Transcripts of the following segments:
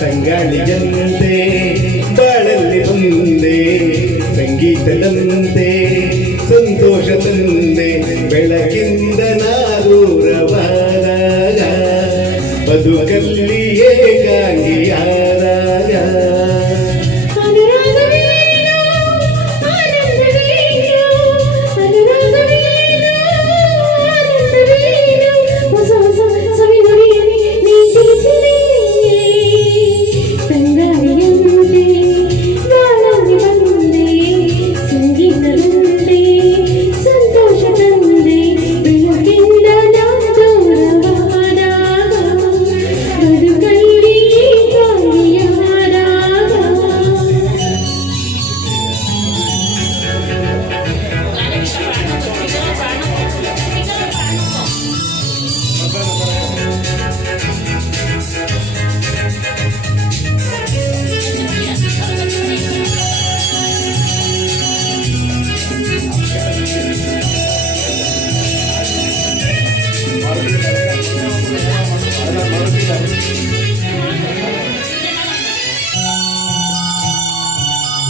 ಸಂಗಾಳಿಯಂತೆ ಬಾಳಲ್ಲಿ ಮುಂದೆ ಸಂಗೀತದಂತೆ ಸಂತೋಷ ತಂದೆ ಬೆಳಕಿಂದ ನಾದೂರವಾದಾಗ ಬದುಕಲ್ಲಿ ಏಕಾಂಗಿಯಾದಾಗ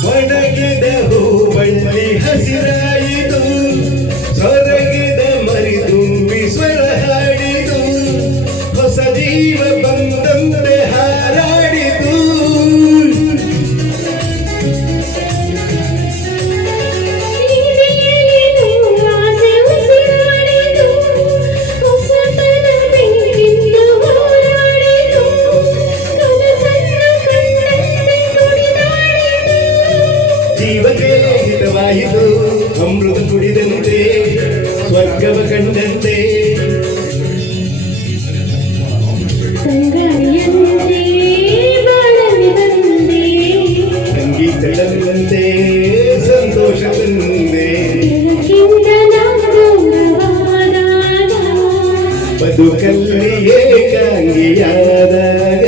ಒಣಗಿದ ಹೂವಳ್ಳಿ ಹಸಿರಾಯಿತು, ಸೊರಗಿದ ಮರಿದುಂಬಿ ಸ್ವರ ಹಾಡಿತು, ಹೊಸ ಜೀವ ಬಂದಂತೆ ಹಾರಾಡಿತು. ಜೀವಕ್ಕೆ ಹಿತವಾಯಿತು, ಅಮೃತ ಕುಡಿದಂತೆ ಸ್ವರ್ಗವ ಕಂಡಂತೆ. ಸಂಗೀತದಂತೆ ಸಂತೋಷ ತಂದೆ ಬದುಕಲ್ಲಿ ಏಕಾಂಗಿಯಾದಾಗ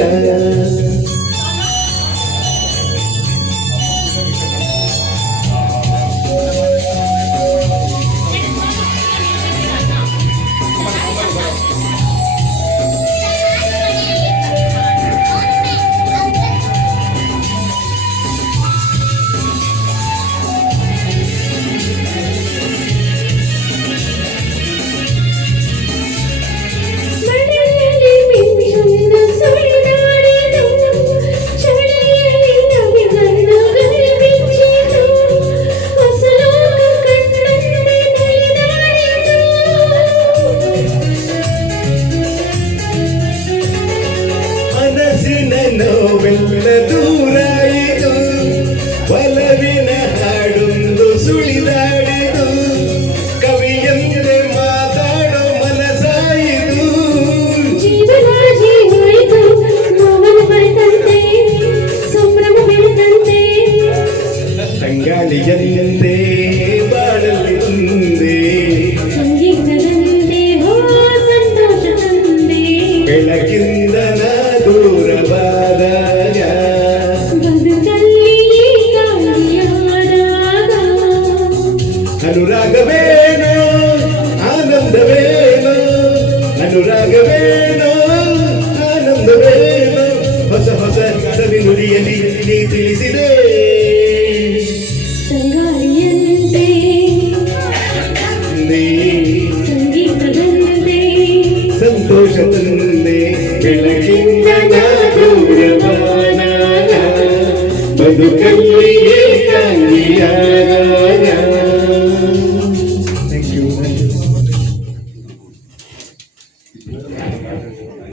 ನೋವೆಲ್ಲ ದೂರಾಯಿತು, ಒಲವಿನ ಹಾಡೊಂದು ಸುಳಿದಾಡಿತು, ಕವಿಯಂತೆ ಮಾತಾಡೋ ಮನಸಾಯಿತು. ಸಂಗಾಳಿಯಂತೆ ಬಾಳಲ್ಲಿ ಮುಂದೆ ಬೆಳಕಿಂದ ದೂರವಾದಾಗ ಅನುರಾಗವೇನೋ ಆನಂದವೇನೋ, ಅನುರಾಗವೇನೋ ಆನಂದವೇನೋ, ಹೊಸ ಹೊಸ ಸವಿ ನುಡಿಯಲ್ಲಿ ನೀ ತಿಳಿಸಿದೆ. ಸಂಗಾಳಿಯಂತೆ ಸಂಗೀತದಂತೆ ಸಂತೋಷ ತಂದೆ ಬೆಳಕಿಂದ ದೂರವಾದಾಗ ಬದುಕಲ್ಲಿ ಏಕಾಂಗಿಯಾದಾಗ